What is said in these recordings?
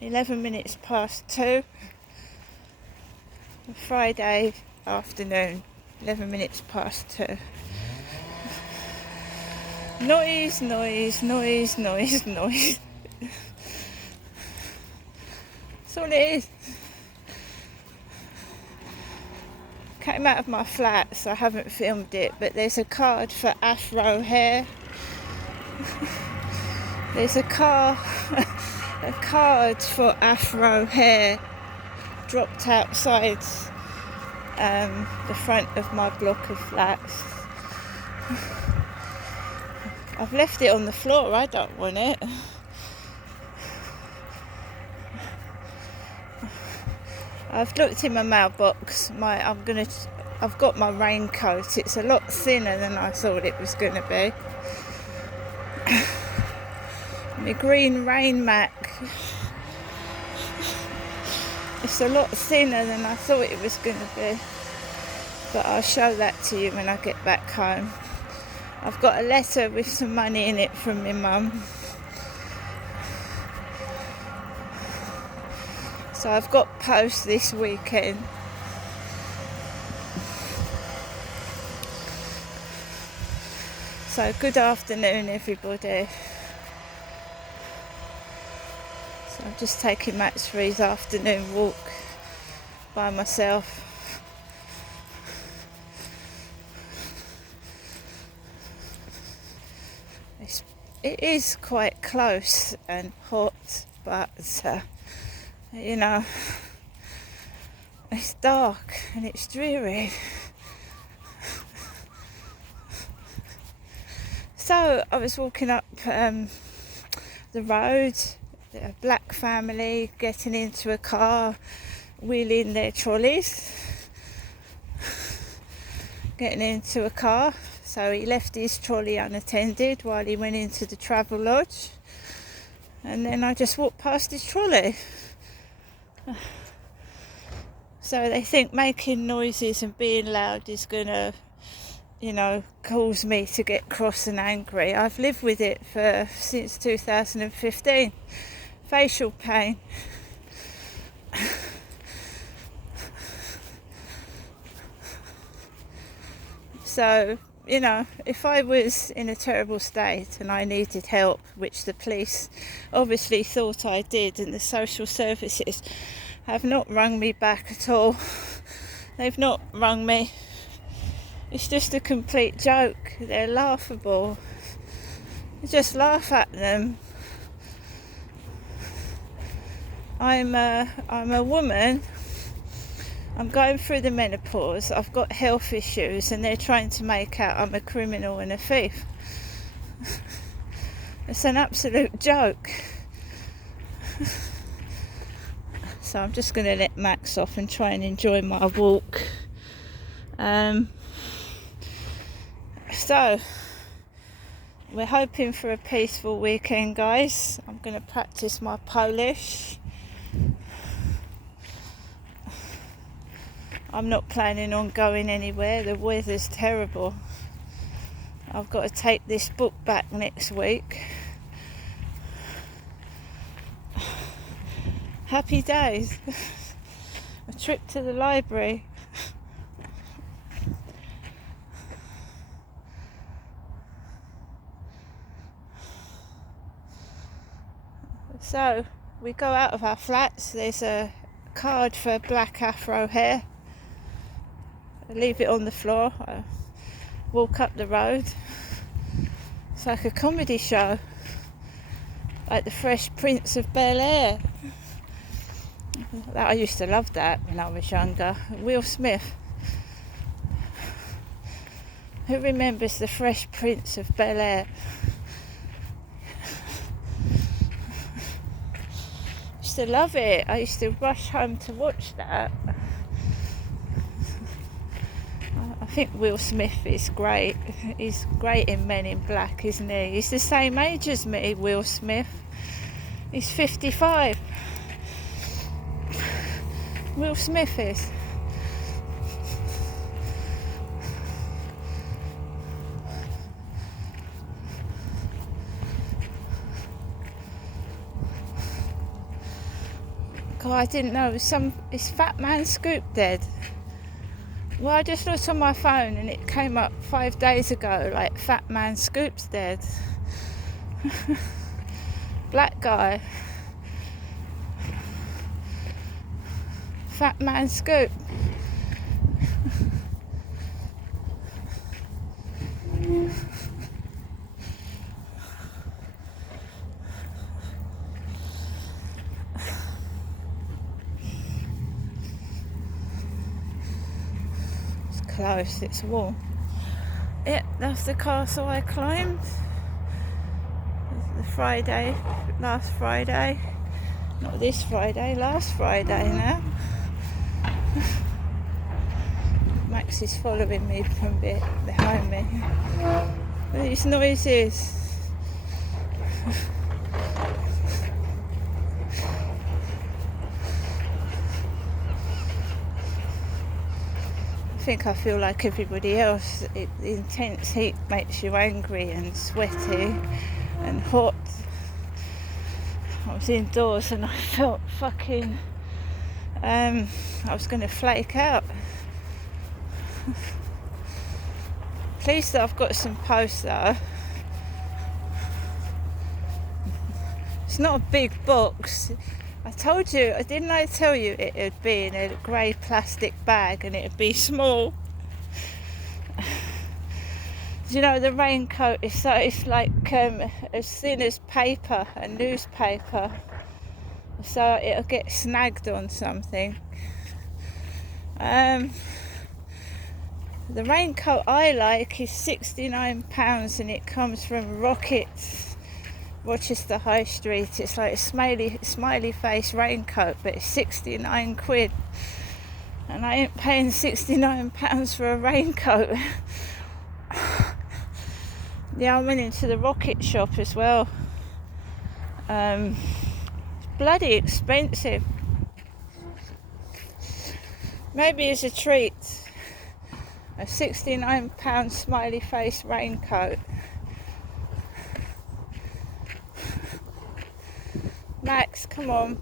(11 minutes past 2), Friday afternoon, 11 minutes past 2. Noise, noise, noise, noise, noise. That's all it is. Came out of my flat, so I haven't filmed it, but there's a card for afro hair. There's a card for afro hair dropped outside the front of my block of flats. I've left it on the floor, I don't want it. I've looked in my mailbox. I've got my raincoat. It's a lot thinner than I thought it was going to be. My green rain mat. It's a lot thinner than I thought it was going to be. But I'll show that to you when I get back home. I've got a letter with some money in it from my mum. So I've got post this weekend. So good afternoon, everybody. So I'm just taking Max for his afternoon walk by myself. It is quite close and hot, but it's dark and it's dreary. So I was walking up the road, a black family getting into a car, wheeling their trolleys, getting into a car. So he left his trolley unattended while he went into the travel lodge, and then I just walked past his trolley. So they think making noises and being loud is gonna cause me to get cross and angry. I've lived with it since 2015. Facial pain. So, if I was in a terrible state and I needed help, which the police obviously thought I did, and the social services have not rung me back at all. They've not rung me. It's just a complete joke. They're laughable. You just laugh at them. I'm a woman. I'm going through the menopause. I've got health issues, and they're trying to make out I'm a criminal and a thief. It's an absolute joke. So I'm just going to let Max off and try and enjoy my walk. So we're hoping for a peaceful weekend, guys. I'm going to practice my Polish. I'm not planning on going anywhere. The weather's terrible. I've got to take this book back next week. Happy days. A trip to the library. So we go out of our flats. There's a card for black afro hair. I leave it on the floor. I walk up the road. It's like a comedy show, like the Fresh Prince of Bel-Air. I used to love that when I was younger. Will Smith. Who remembers the Fresh Prince of Bel-Air? I used to love it. I used to rush home to watch that. I think Will Smith is great. He's great in Men in Black, isn't he? He's the same age as me, Will Smith. He's 55. Will Smith is. God, I didn't know. Is Fat Man Scoop dead? Well, I just looked on my phone and it came up 5 days ago, like Fat Man Scoop's dead. Black guy. Fat Man Scoop. It's close, it's warm. Yep, that's the castle I climbed. Last Friday. Not this Friday, last Friday now. Max is following me from behind me. These noises. I feel like everybody else. The intense heat makes you angry and sweaty and hot. I was indoors and I felt fucking I was going to flake out. Pleased that I've got some posts though. It's not a big box. I told you, didn't I tell you it would be in a grey plastic bag and it would be small? You know, the raincoat is so, it's like as thin as paper, a newspaper. So it'll get snagged on something. The raincoat I like is £69 and it comes from Rochester High Street. It's like a smiley face raincoat, but it's 69 quid. And I ain't paying £69 for a raincoat. Yeah, I went into the Rocket shop as well. It's bloody expensive. Maybe as a treat. A £69 smiley face raincoat. Max, come on.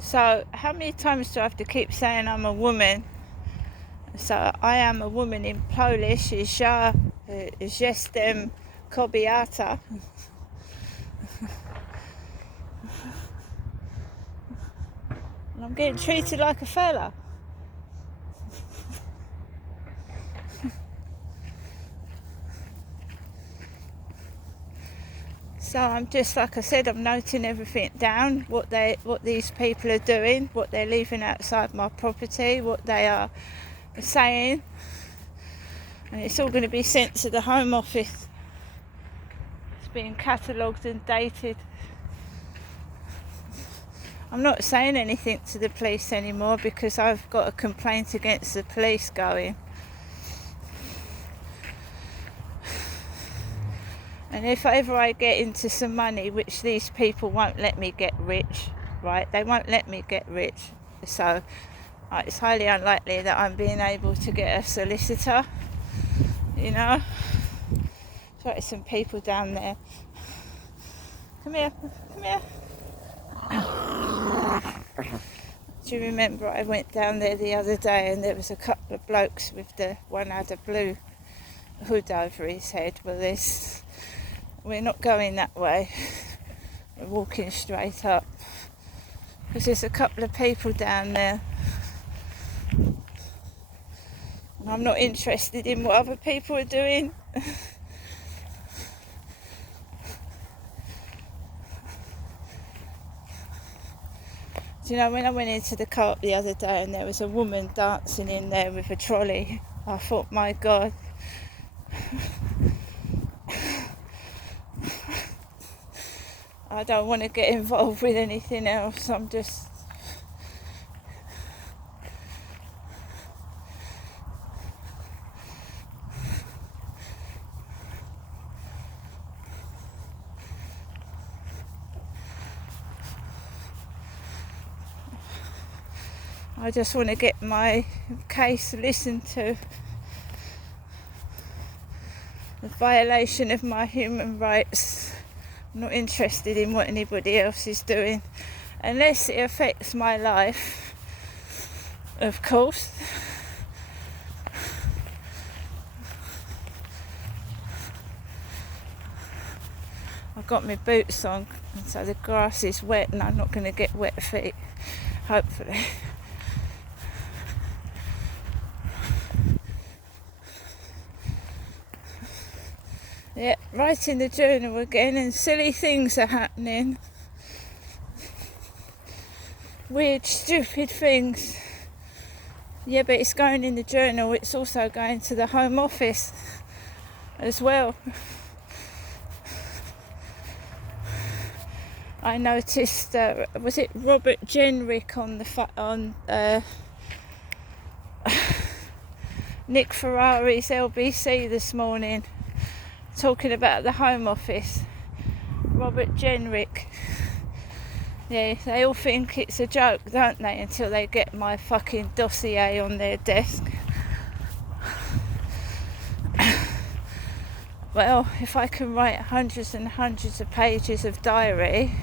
So, how many times do I have to keep saying I'm a woman? So, I am a woman in Polish. Ja jestem kobieta. And I'm getting treated like a fella. So I'm just, like I said, I'm noting everything down, what these people are doing, what they're leaving outside my property, what they are saying, and it's all going to be sent to the Home Office. It's being catalogued and dated. I'm not saying anything to the police anymore because I've got a complaint against the police going. And if ever I get into some money, which these people won't let me get rich, right? They won't let me get rich. So it's highly unlikely that I'm being able to get a solicitor, you know. So there's some people down there. Come here. Do you remember I went down there the other day and there was a couple of blokes with one had a blue hood over his head? Well, we're not going that way. We're walking straight up because there's a couple of people down there and I'm not interested in what other people are doing. Do you know, when I went into the co-op the other day and there was a woman dancing in there with a trolley, I thought, my God. I don't want to get involved with anything else. I'm just I just want to get my case listened to. The violation of my human rights. I'm not interested in what anybody else is doing, unless it affects my life, of course. I've got my boots on, so the grass is wet and I'm not going to get wet feet, hopefully. Yeah, writing the journal again, and silly things are happening. Weird, stupid things. Yeah, but it's going in the journal, it's also going to the Home Office as well. I noticed, was it Robert Jenrick on Nick Ferrari's LBC this morning, talking about the Home Office. Robert Jenrick. Yeah, they all think it's a joke, don't they, until they get my fucking dossier on their desk. Well, if I can write hundreds and hundreds of pages of diary,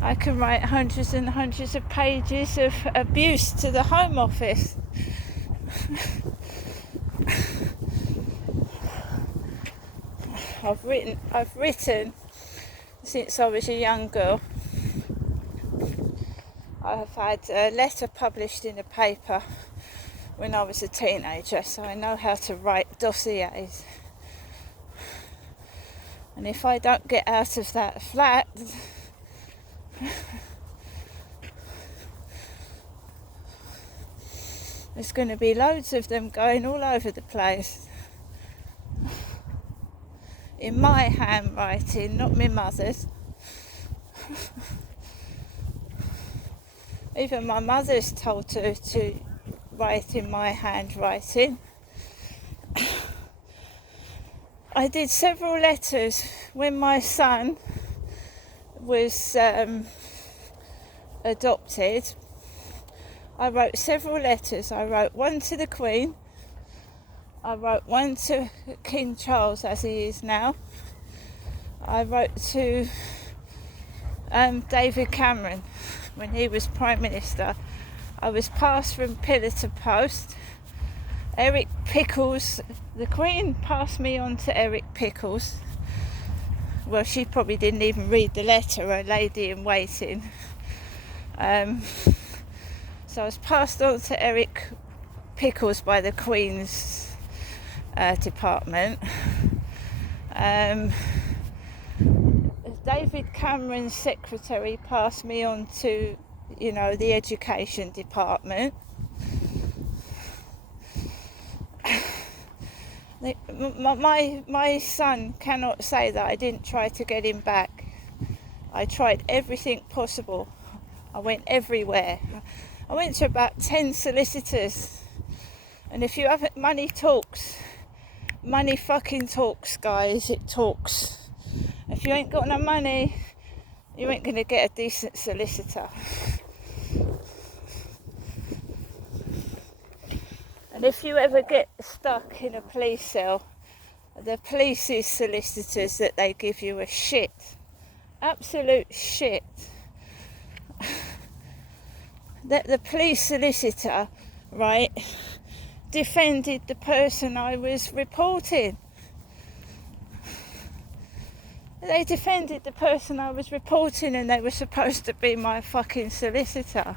I can write hundreds and hundreds of pages of abuse to the Home Office. I've written since I was a young girl. I've had a letter published in a paper when I was a teenager, so I know how to write dossiers. And if I don't get out of that flat, there's going to be loads of them going all over the place. In my handwriting, not my mother's. Even my mother's told her to write in my handwriting. I did several letters when my son was adopted. I wrote several letters. I wrote one to the Queen. I wrote one to King Charles, as he is now. I wrote to David Cameron when he was Prime Minister. I was passed from pillar to post. Eric Pickles, the Queen passed me on to Eric Pickles. Well, she probably didn't even read the letter, a lady in waiting. So I was passed on to Eric Pickles by the Queen's department. David Cameron's secretary passed me on to, the education department. My son cannot say that I didn't try to get him back. I tried everything possible. I went everywhere. I went to about 10 solicitors. And if you haven't, money talks. Money fucking talks, guys. It talks. If you ain't got no money, you ain't going to get a decent solicitor. And if you ever get stuck in a police cell, the police's solicitors that they give you are shit. Absolute shit. The police solicitor, right, defended the person I was reporting. They defended the person I was reporting, and they were supposed to be my fucking solicitor.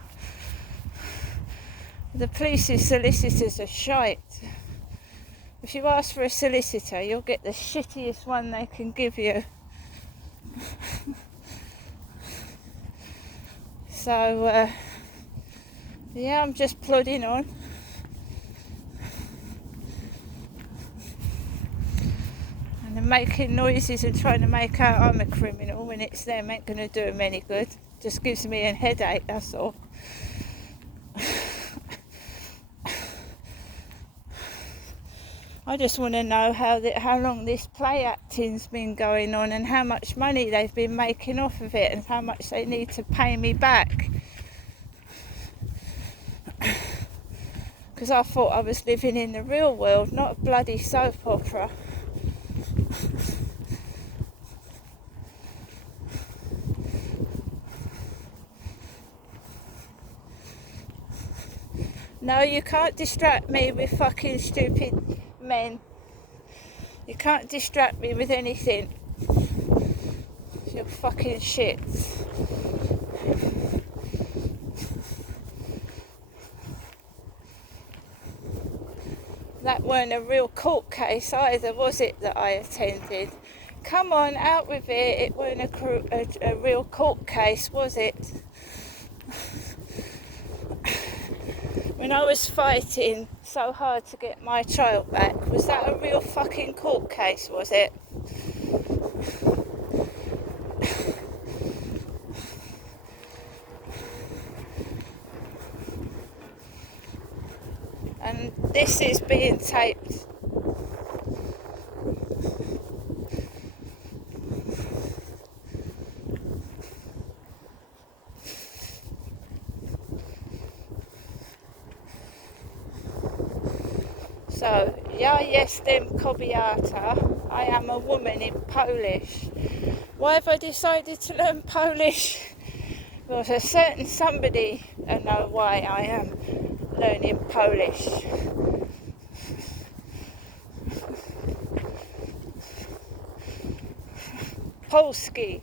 The police's solicitors are shite. If you ask for a solicitor, you'll get the shittiest one they can give you. So, yeah, I'm just plodding on. And I'm making noises and trying to make out I'm a criminal when it's them ain't going to do them any good. Just gives me a headache, that's all. I just want to know how long this play acting's been going on, and how much money they've been making off of it, and how much they need to pay me back. because I thought I was living in the real world, not a bloody soap opera. No, you can't distract me with fucking stupid men. You can't distract me with anything. You're fucking shit. That weren't a real court case either, was it, that I attended? Come on, out with it. It weren't a real court case, was it? When I was fighting so hard to get my child back, was that a real fucking court case, was it? And this is being taped. So, ja jestem kobieta. I am a woman in Polish. Why have I decided to learn Polish? There's a certain somebody I know why I am learning Polish. Polski.